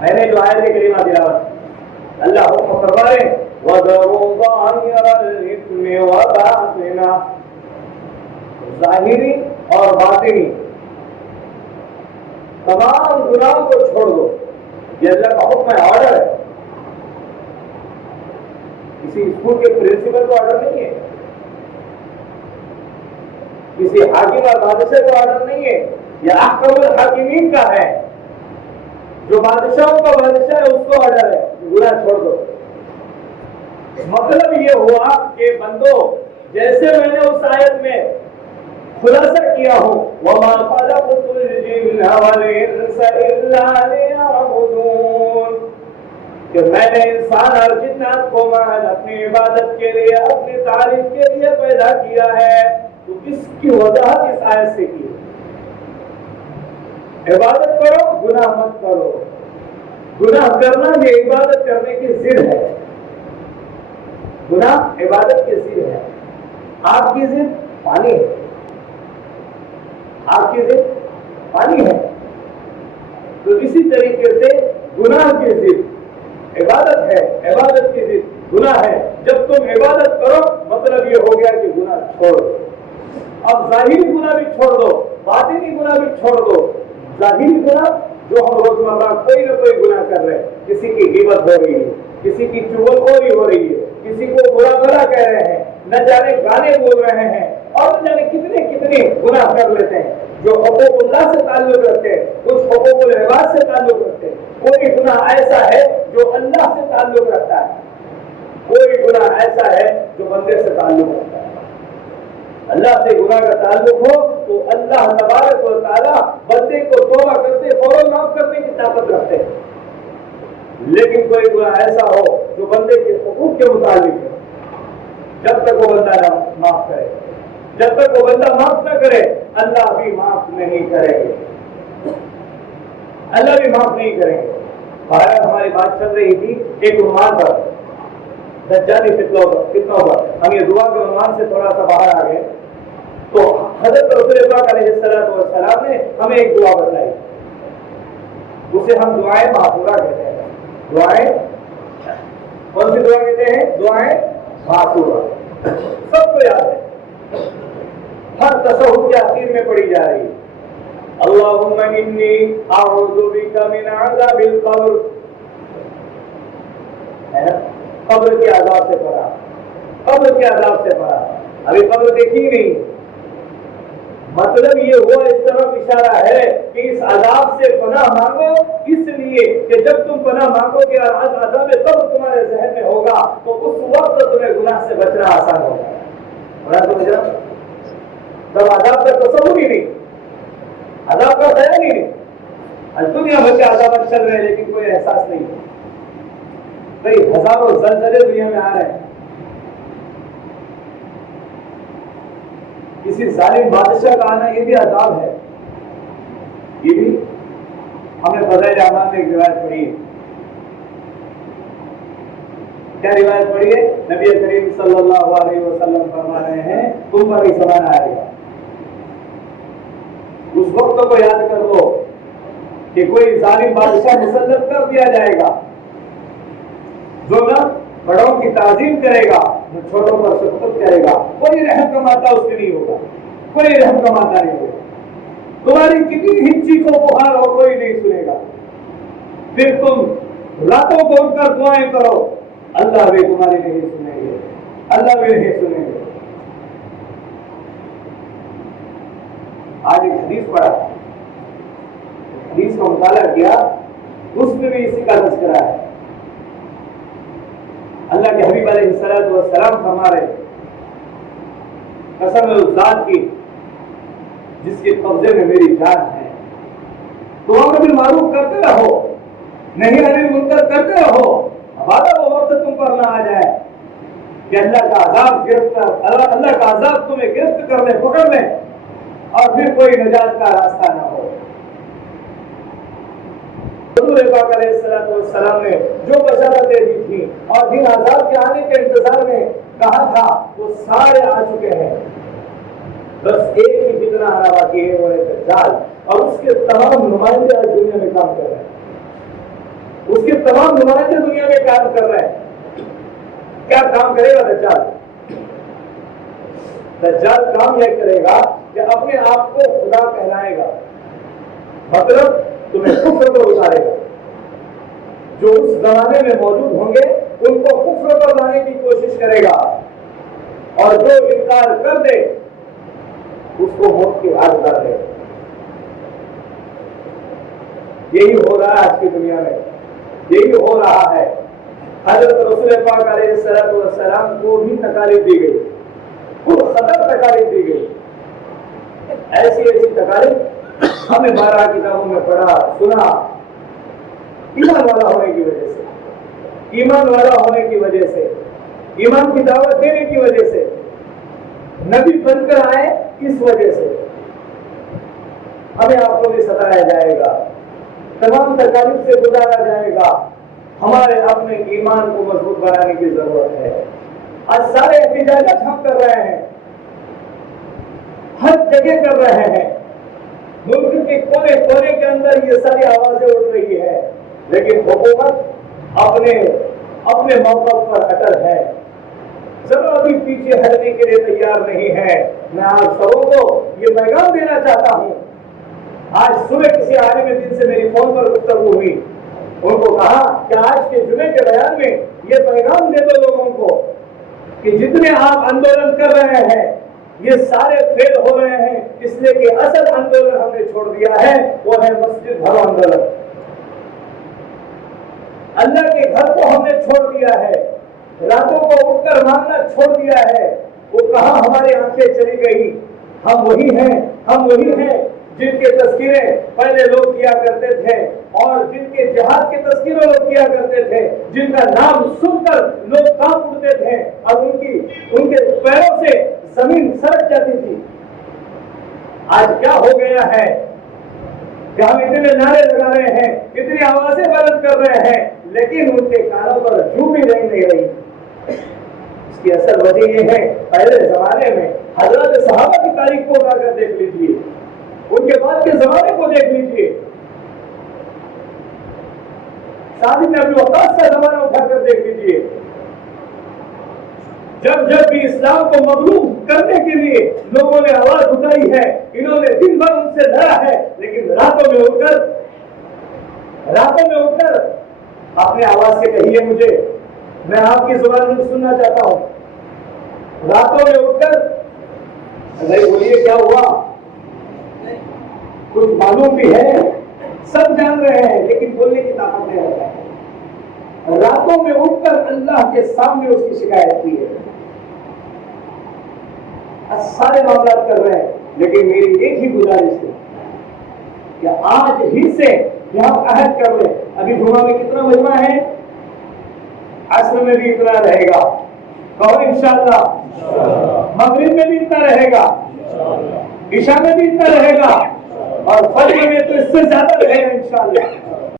میں نے جو آیت کریمہ تلاوت اللہ حکم فرما رہے ہیں وَذَرُوا ظَاهِرَ الْإِثْمِ وَبَاطِنَهُ، ظاہری اور باطنی تمام گناہوں کو چھوڑ دو. یہ اللہ کا حکم ہے، آرڈر ہے. کسی اسکول کے پرنسپل کو آرڈر نہیں ہے، کسی حاکم اور بادشاہ کو آرڈر نہیں ہے، یہ احکم الحاکمین کا ہے. جو بادشاہوں کا بادشاہ ہے اس کو آرڈر ہے گناہ چھوڑ دو. مطلب یہ ہوا کہ بندو جیسے میں نے اس آیت میں خلاصہ کیا ہوں وَمَا خَلَقْتُ الْجِنَّ وَالْإِنسَ إِلَّا لِيَعْبُدُونَ، کہ میں نے انسان اور جنات کو محض اپنی عبادت کے لیے، اپنی تعریف کے لیے پیدا کیا ہے. تو اس کی وضاحت اس آیت سے کی. عبادت کرو، گناہ مت کرو. گناہ کرنا یہ عبادت کرنے کی ضد ہے. گناہ عبادت کی ضد ہے. آپ کی ضد پانی ہے، آپ کی ضد پانی ہے. تو اسی طریقے سے گناہ کی ضد عبادت ہے، عبادت کی ضد گناہ ہے. جب تم عبادت کرو مطلب یہ ہو گیا کہ گناہ چھوڑ دو. اب ظاہری گناہ بھی چھوڑ دو، باطنی گناہ بھی چھوڑ دو. ظاہری گناہ جو ہم روزمرہ کوئی نہ کوئی گناہ کر رہے ہیں، کسی کی غیبت ہو رہی ہے، کسی کی چغلخوری ہو رہی ہے، کسی کو برا بھلا کہہ رہے ہیں، نہ جانے گانے بول رہے ہیں، اور نہ جانے کتنے کتنے گناہ کر لیتے ہیں جو حقوق اللہ سے تعلق رکھتے ہیں، کچھ حقوق العباد سے تعلق رکھتے ہیں. کوئی گناہ ایسا ہے جو اللہ سے تعلق رکھتا ہے، کوئی گناہ ایسا ہے جو بندے سے تعلق رکھتا ہے. اللہ سے گناہ کا تعلق ہو تو اللہ تبارک و تعالیٰ بندے کو توبہ کرتے فوراً معاف کرنے کی طاقت رکھتے ہیں. لیکن کوئی گناہ ایسا ہو جو بندے کے حقوق کے مطابق ہے، جب تک وہ بندہ نہ معاف کرے، جب تک وہ بندہ معاف نہ کرے اللہ بھی معاف نہیں کرے گے. اللہ بھی معاف نہیں کریں گے. ہماری بات چل رہی تھی ایک عنوان پر، دجالی فتنوں پر. ہم یہ دعا کے عنوان سے تھوڑا سا باہر آ گئے. تو حضرت رسول پاک علیہ السلام نے ہمیں ایک دعا بتائی، اسے ہم دعائیں معصورہ کہتے ہیں. دعائیں کون سی دعا کہتے ہیں؟ دعائیں معصورہ. سب کو یاد ہے، ہر تصوف کے آخر میں پڑھی جا رہی ہے. اللہم انی اعوذ بک من عذاب القبر. قبر کے عذاب سے پڑھا، قبر کے عذاب سے پڑھا. ابھی قبر دیکھی نہیں. مطلب یہ ہوا اس طرف اشارہ ہے کہ اس عذاب سے پناہ مانگو، اس لیے کہ جب تم پناہ مانگو گے اور عذاب قبر تمہارے ذہن میں ہوگا تو اس وقت تمہیں گناہ سے بچنا آسان ہوگا. تب عذاب کا تصور ہی نہیں، عذاب کا خیال ہی نہیں. دنیا بھر کے عذابات چل رہے ہیں لیکن کوئی احساس نہیں. کئی ہزاروں زلزلے دنیا میں آ رہے ہیں. کسی ظالم بادشاہ کا آنا یہ بھی عذاب ہے. یہ بھی ہم نے فضائل اعمال میں ایک روایت پڑھی ہے. کیا روایت پڑھی ہے؟ نبی کریم صلی اللہ علیہ وسلم فرما رہے ہیں تم پر ایک زمانہ آئے گا، اس وقت کو یاد کر لو کہ کوئی ظالم بادشاہ مسلط کر دیا جائے گا جو نہ بڑوں کی تعظیم کرے گا نہ چھوٹوں پر شفقت کرے گا. کوئی رحم کا ماتا اس کے نہیں ہوگا، کوئی رحم کا ماتا نہیں ہوگا. تمہاری کتنی ہی چیخو پکار ہو کوئی نہیں سنے گا. پھر تم راتوں کو اٹھ کر دعائیں کرو، اللہ بھی تمہاری نہیں سنیں گے، اللہ بھی نہیں سنیں گے. آج ایک حدیث پڑھا، حدیث کا مطالعہ کیا، اس میں بھی اسی کا تذکرہ ہے. اللہ کے حبیب علیہ السلام فرما رہے قسم ہے اس ذات کی جس کے قبضے میں میری جان ہے، تو امر بالمعروف کرتے رہو، نہیں عن المنکر کرتے رہو. ہمارا وہ وقت تم پر نہ آ جائے کہ اللہ کا عذاب تمہیں گرفت کر لے، پکڑ لے، اور پھر کوئی نجات کا راستہ نہ ہو. حضور پاک علیہ السلام نے جو بشارتیں دی تھی اور جن عذاب کے آنے کے انتظار میں کہا تھا وہ سارے آ چکے ہیں. بس ایک ہی فتنہ آنا باقی ہے، وہ ہے دجال، اور اس کے تمام نمائندے آج دنیا میں کام کر رہے ہیں. اس کے تمام نمائندے دنیا میں کام کر رہے ہیں. کیا کام کرے گا دجال؟ دجال کام یہ کرے گا کہ اپنے آپ کو خدا کہلائے گا، مطلب تمہیں کفر پر اتارے گا. جو اس زمانے میں موجود ہوں گے ان کو کفر پر لانے کی کوشش کرے گا، اور جو انکار کر دے اس کو موت کی آگ ڈال دے. یہی ہو رہا ہے آج کی دنیا میں، یہی ہو رہا ہے. حضرت رسول پاک علیہ السلام کو بھی تکالیف دی گئی، خود خطر تکالیف دی گئی. ایسی تکالیف ہمیں 12 کتابوں میں پڑھا سنا. ایمان والا ہونے کی وجہ سے، ایمان والا ہونے کی وجہ سے، ایمان کی دعوت دینے کی وجہ سے، نبی بن کر آئے اس وجہ سے ہمیں آپ کو بھی ستایا جائے گا، تمام تکالیف سے گزارا جائے گا. ہمارے اپنے ایمان کو مضبوط بنانے کی ضرورت ہے. آج سارے احتجاجات ہم کر رہے ہیں، ہر جگہ کر رہے ہیں، ملک کے کونے کونے کے اندر یہ ساری آوازیں اٹھ رہی ہے، لیکن حکومت اپنے موقف پر اٹل ہے، ذرا بھی پیچھے ہٹنے کے لیے تیار نہیں ہے. میں آپ سبوں کو یہ پیغام دینا چاہتا ہوں. آج صبح کسی عالم دین سے میری فون پر گفتگو ہوئی، ان کو کہا کہ آج کے جمعے کے بیان میں یہ پیغام دے دو لوگوں کو کہ جتنے آپ آندولن کر رہے ہیں یہ سارے فیل ہو رہے ہیں، اس لیے کہ اصل آندولن ہم نے چھوڑ دیا ہے، وہ ہے مسجد بھرو آندولن. اللہ کے گھر کو ہم نے چھوڑ دیا ہے، راتوں کو اٹھ کر مانگنا چھوڑ دیا ہے. وہ کہاں ہماری آنکھیں چلی گئی؟ ہم وہی ہیں جن کے تذکرے پہلے لوگ کیا کرتے تھے، اور جن کے جہاد کے تذکرے لوگ کیا کرتے تھے، جن کا نام سن کر لوگ کانپ اٹھتے تھے اور ان کے پیروں سے زمین سرک جاتی تھی. آج کیا ہو گیا ہے کہ ہم اتنے نعرے لگا رہے ہیں، اتنی آوازیں بلند کر رہے ہیں، لیکن ان کے کانوں پر جو بھی نہیں رہی. اس کی اصل وجہ یہ ہے، پہلے زمانے میں حضرت صحابہ کی تاریخ کو اٹھا کر دیکھ لیجیے، ان کے بعد کے زمانے کو دیکھ لیجیے، سعد بن ابی وقاص کا زمانہ اٹھا کر دیکھ لیجیے. جب بھی اسلام کو مغلوب کرنے کے لیے لوگوں نے آواز اٹھائی ہے، انہوں نے دن بھر ان سے لڑا ہے، لیکن راتوں میں اٹھ کر اپنے آواز سے کہیے مجھے، میں آپ کی زبان میں سننا چاہتا ہوں. راتوں میں اٹھ کر نہیں بولیے کیا ہوا، کچھ معلوم بھی ہے، سب جان رہے ہیں، لیکن بولنے کی طاقت نہیں ہوتا ہے. راتوں میں اٹھ کر اللہ کے سامنے اس کی شکایت کی ہے. سارے معاملات کر رہے ہیں، لیکن میری ایک ہی گزارش ہے کہ آج ہی سے یہاں عہد کر لیں. ابھی جمعہ میں کتنا مجمع ہے؟ عصر میں بھی اتنا رہے گا، کہو انشاءاللہ. مغرب میں بھی اتنا رہے گا، عشاء میں بھی اتنا رہے گا، اور فجر میں تو اس سے زیادہ رہے گا انشاءاللہ.